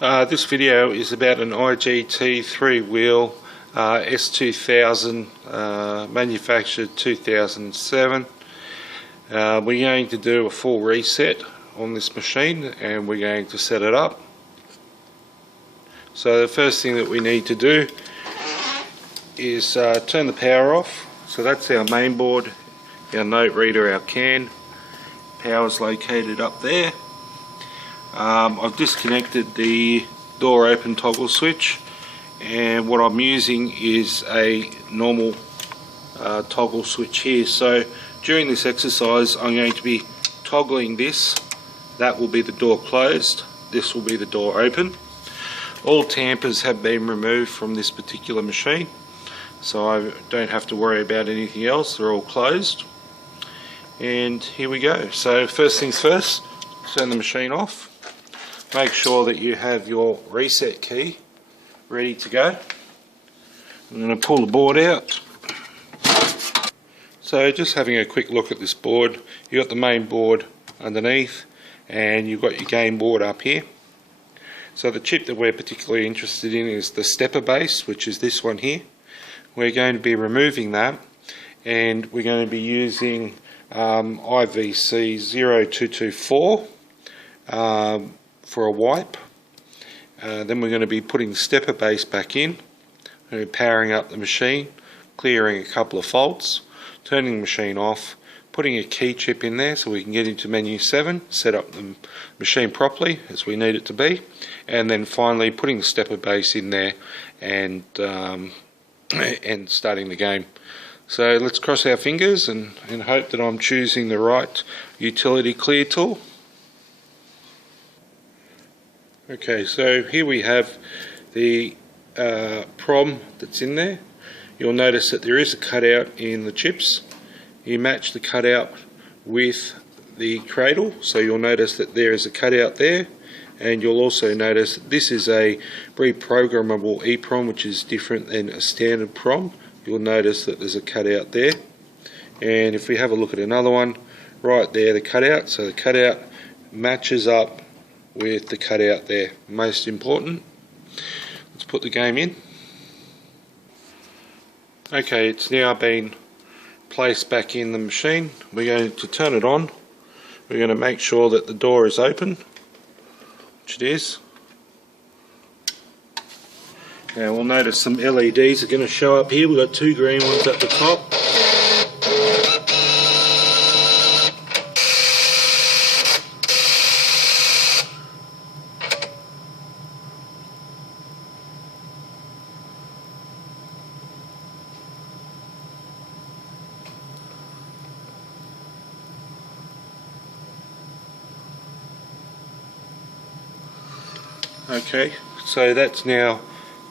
This video is about an IGT 3-wheel S2000 manufactured 2007. We're going to do a full reset on this machine and we're going to set it up. So the first thing that we need to do is turn the power off. So that's our main board, our note reader, our CAN. Power's located up there. I've disconnected the door open toggle switch, and what I'm using is a normal toggle switch here. So during this exercise I'm going to be toggling this. That will be the door closed, this will be the door open. All tampers have been removed from this particular machine, so I don't have to worry about anything else. They're all closed. And here we go. So first things first, turn the machine off. Make sure that you have your reset key ready to go. I'm going to pull the board out. So just having a quick look at this board, you've got the main board underneath and you've got your game board up here. So the chip that we're particularly interested in is the stepper base, which is this one here. We're going to be removing that and we're going to be using IVC 0224 for a wipe. Then we're going to be putting the stepper base back in, powering up the machine, clearing a couple of faults, turning the machine off, putting a key chip in there so we can get into menu 7, set up the machine properly as we need it to be, and then finally putting the stepper base in there and starting the game. So let's cross our fingers and hope that I'm choosing the right utility clear tool. Okay, so here we have the PROM that's in there. You'll notice that there is a cutout in the chips. You match the cutout with the cradle, so you'll notice that there is a cutout there, and you'll also notice that this is a reprogrammable EEPROM, which is different than a standard PROM. You'll notice that there's a cutout there, and if we have a look at another one, right there, the cutout, so the cutout matches up with the cutout there. Most important. Let's put the game in. Okay, it's now been placed back in the machine. We're going to turn it on. We're going to make sure that the door is open, which it is. Now we'll notice some LEDs are going to show up here. We've got two green ones at the top. Okay, so that's now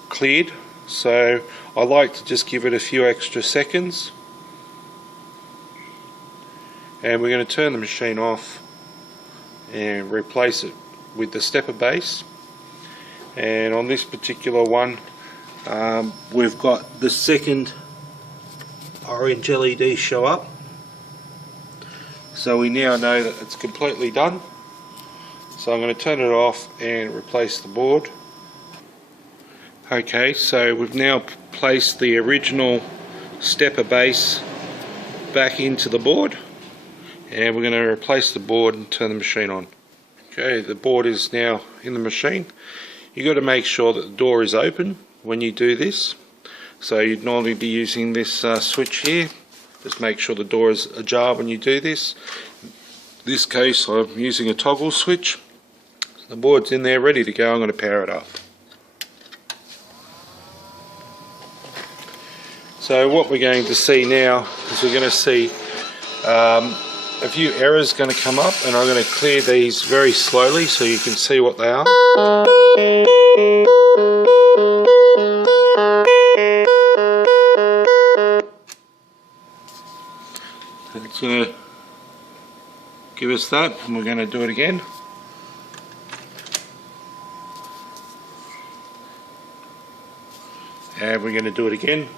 cleared, so I like to just give it a few extra seconds, and we're going to turn the machine off and replace it with the stepper base. And on this particular one we've got the second orange LED show up, so we now know that it's completely done. So I'm going to turn it off and replace the board. Okay, so we've now placed the original stepper base back into the board, and we're going to replace the board and turn the machine on. Okay, the board is now in the machine. You've got to make sure that the door is open when you do this. So you'd normally be using this switch here. Just make sure the door is ajar when you do this. In this case I'm using a toggle switch. The board's in there ready to go. I'm going to power it up. So what we're going to see now is we're going to see a few errors going to come up, and I'm going to clear these very slowly so you can see what they are. It's going to give us that, and we're going to do it again. And we're going to do it again.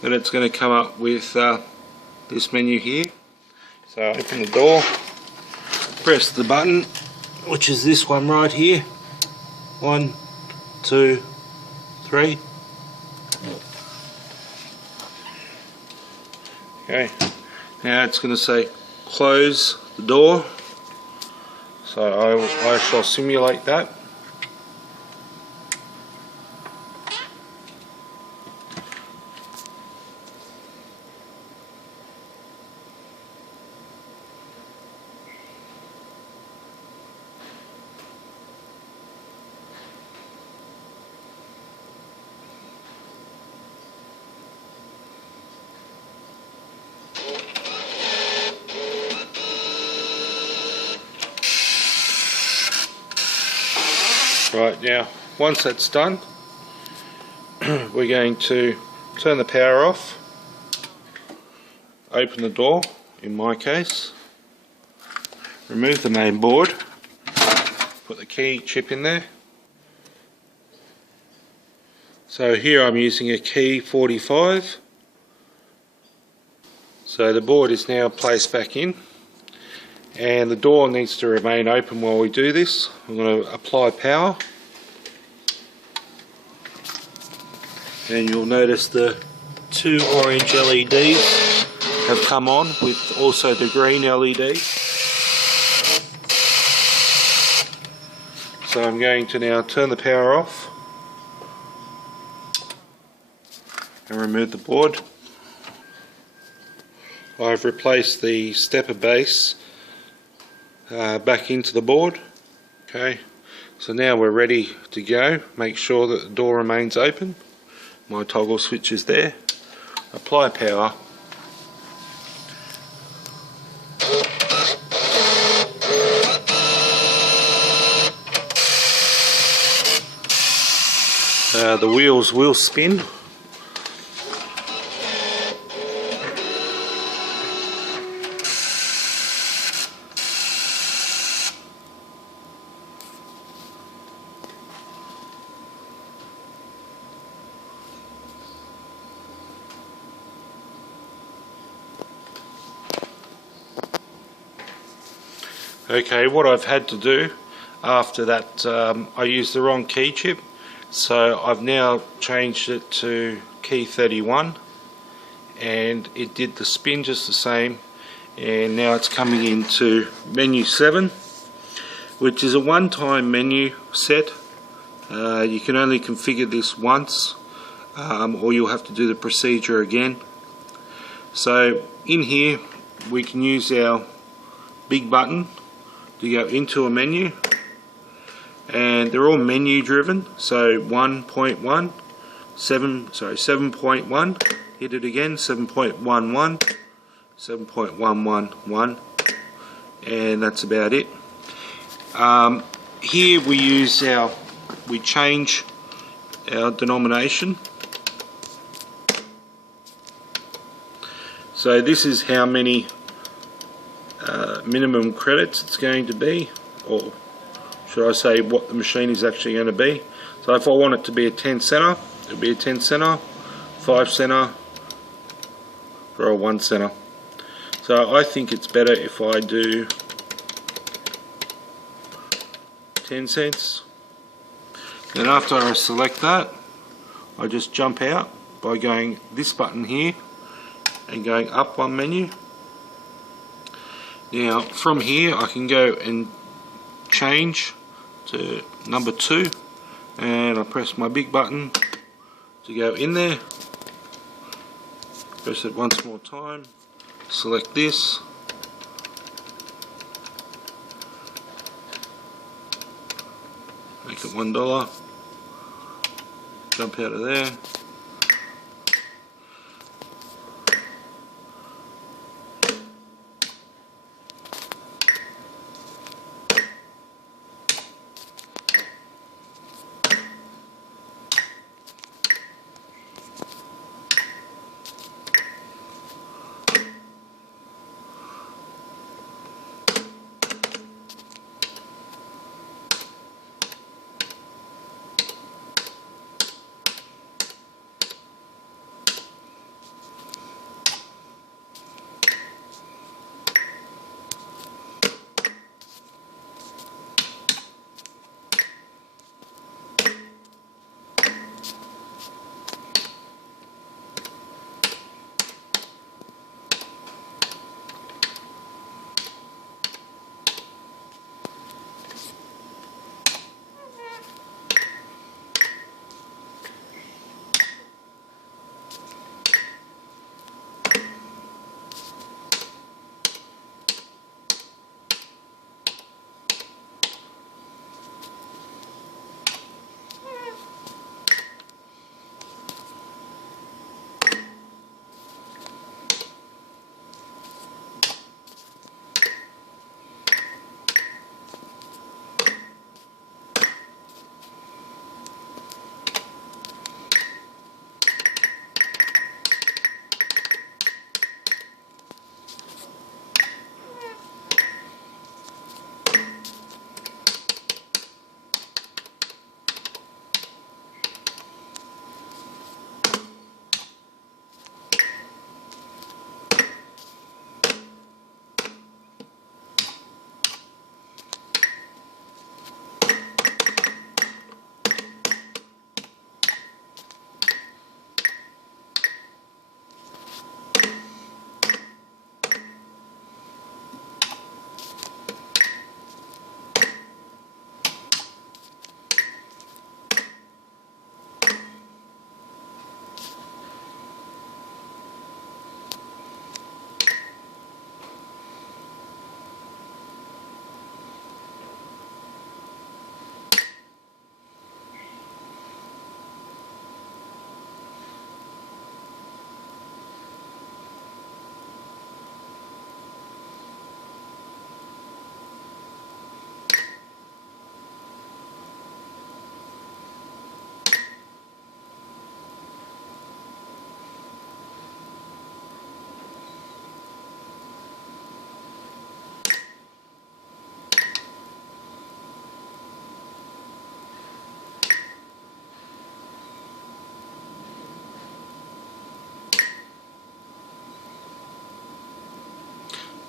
Then it's going to come up with this menu here. So open the door, press the button, which is this one right here. 1, 2, 3. Okay, now it's going to say close the door, so I shall simulate that. Right, now once that's done, we're going to turn the power off, open the door in my case, remove the main board, put the key chip in there. So here I'm using a key 45. So the board is now placed back in, and the door needs to remain open while we do this. I'm going to apply power, and you'll notice the 2 orange LEDs have come on with also the green LED. So I'm going to now turn the power off and remove the board. I've replaced the stepper base back into the board. Okay, so now we're ready to go. Make sure that the door remains open. My toggle switch is there. Apply power. The wheels will spin. Okay, what I've had to do after that, I used the wrong key chip, so I've now changed it to key 31, and it did the spin just the same, and now it's coming into menu 7, which is a one-time menu set. You can only configure this once, or you'll have to do the procedure again. So in here we can use our big button to go into a menu, and they're all menu driven. So 1.1, 7.1, hit it again, 7.11, 7.111, and that's about it. Here we change our denomination. So this is how many minimum credits it's going to be, or should I say what the machine is actually going to be. So if I want it to be a 10 center, it'll be a 10 center, 5 center, or a 1 center. So I think it's better if I do 10 cents. Then after I select that, I just jump out by going this button here and going up one menu. Now from here I can go and change to number 2, and I press my big button to go in there. Press it once more time, select this, make it $1, jump out of there.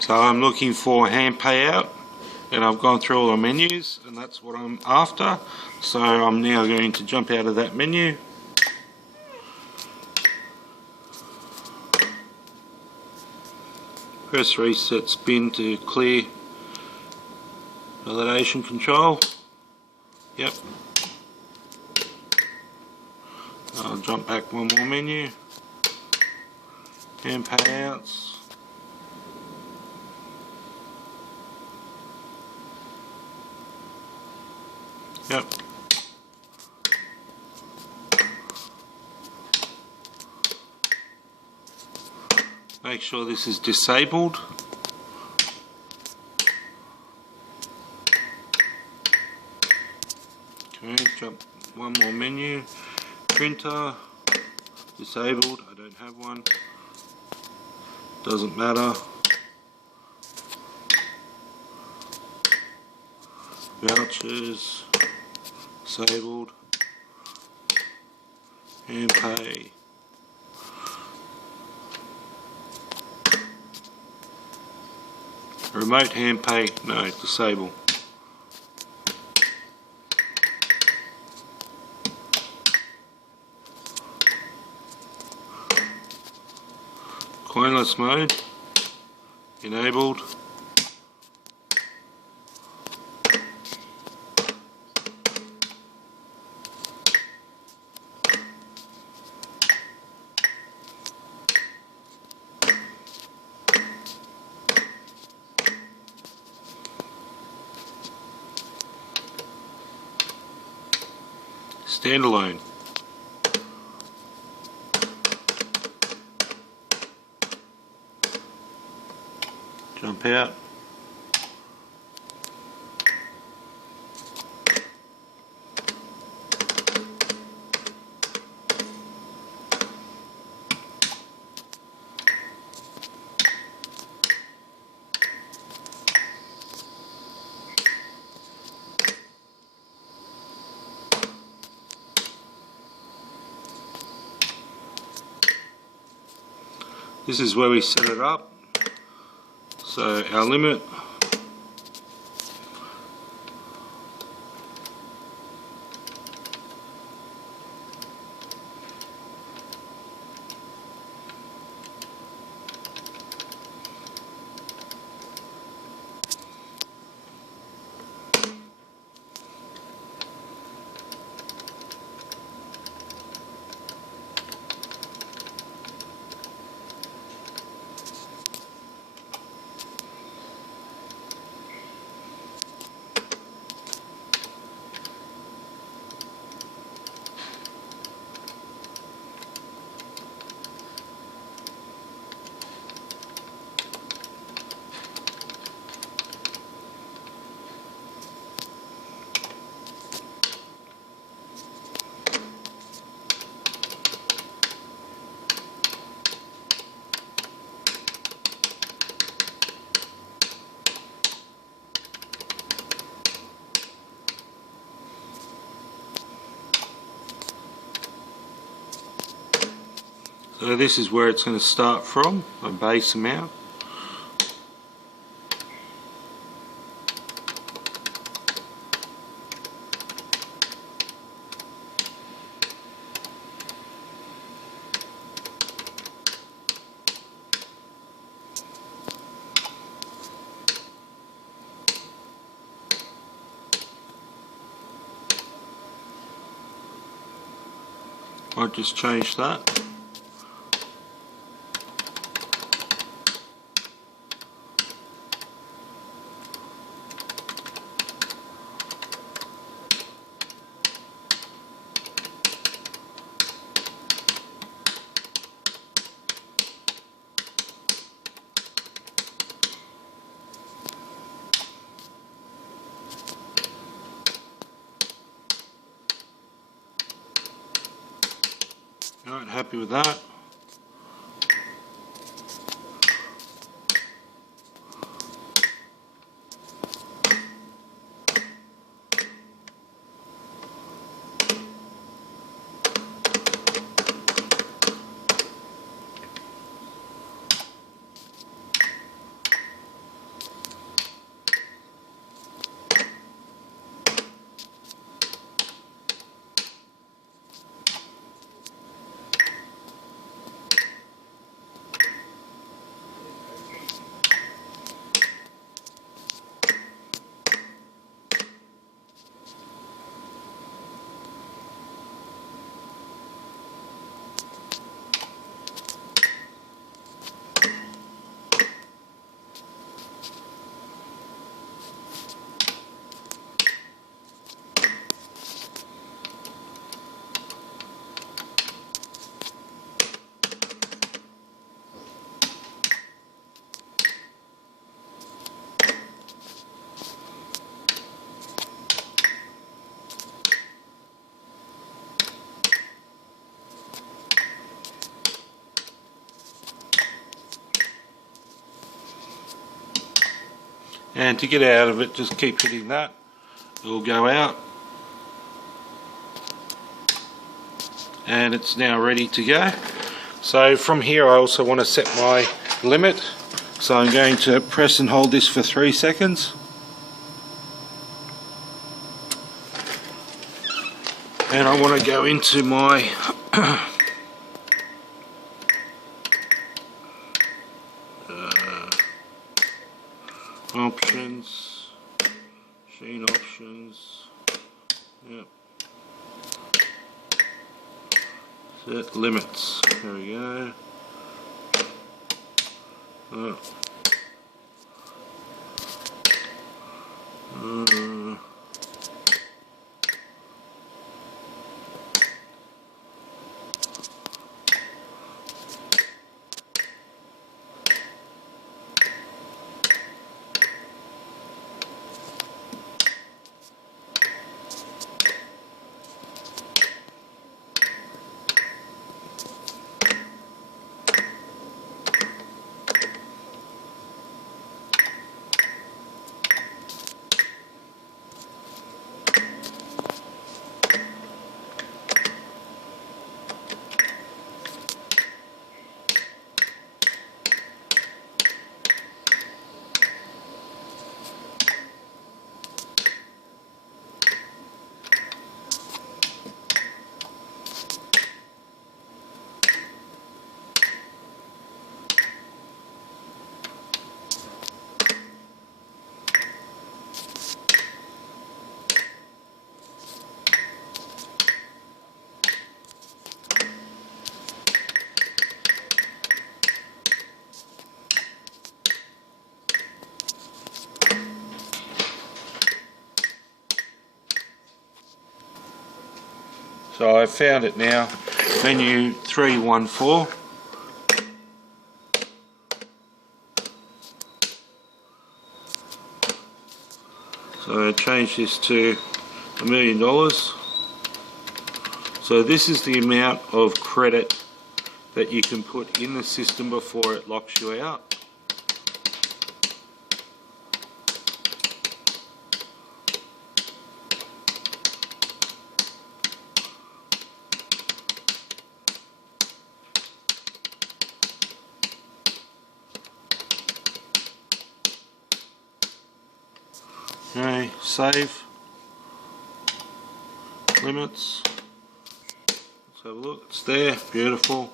So I'm looking for hand payout, and I've gone through all the menus, and that's what I'm after. So I'm now going to jump out of that menu. Press reset spin to clear validation control. Yep. I'll jump back one more menu. Hand payouts. Yep. Make sure this is disabled. Okay, jump one more menu. Printer, disabled, I don't have one. Doesn't matter. Vouchers, disabled. Hand pay. Remote hand pay, no, disable. Coinless mode, enabled. Standalone. Jump out. This is where we set it up. So our limit, so this is where it's going to start from, a base amount. I'll just change that. Alright, happy with that. and to get out of it just keep hitting that, it will go out, and it's now ready to go. So from here I also want to set my limit, so I'm going to press and hold this for 3 seconds, and I want to go into my options, machine options, yep, set limits, there we go. So I've found it now, menu 314. So I changed this to $1 million. So this is the amount of credit that you can put in the system before it locks you out. Okay, save, limits, let's have a look, it's there, beautiful.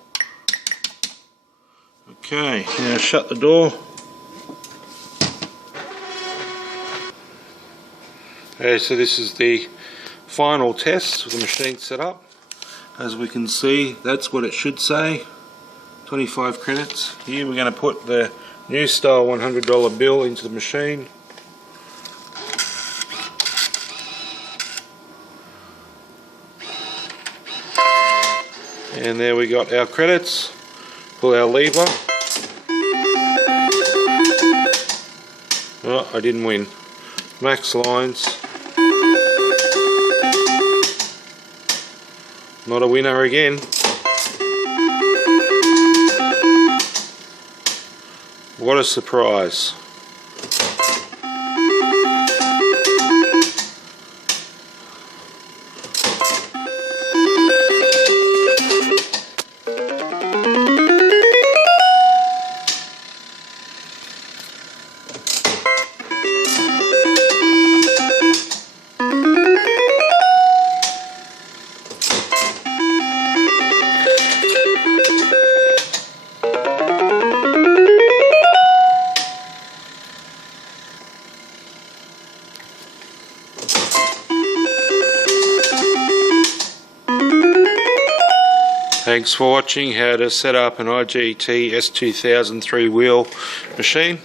Okay, now shut the door. Okay, so this is the final test with the machine set up. As we can see, that's what it should say, 25 credits. Here we're going to put the new style $100 bill into the machine. And there we got our credits. Pull our lever. Oh, I didn't win. Max lines. Not a winner again. What a surprise. Thanks for watching how to set up an IGT S2000 3-wheel machine.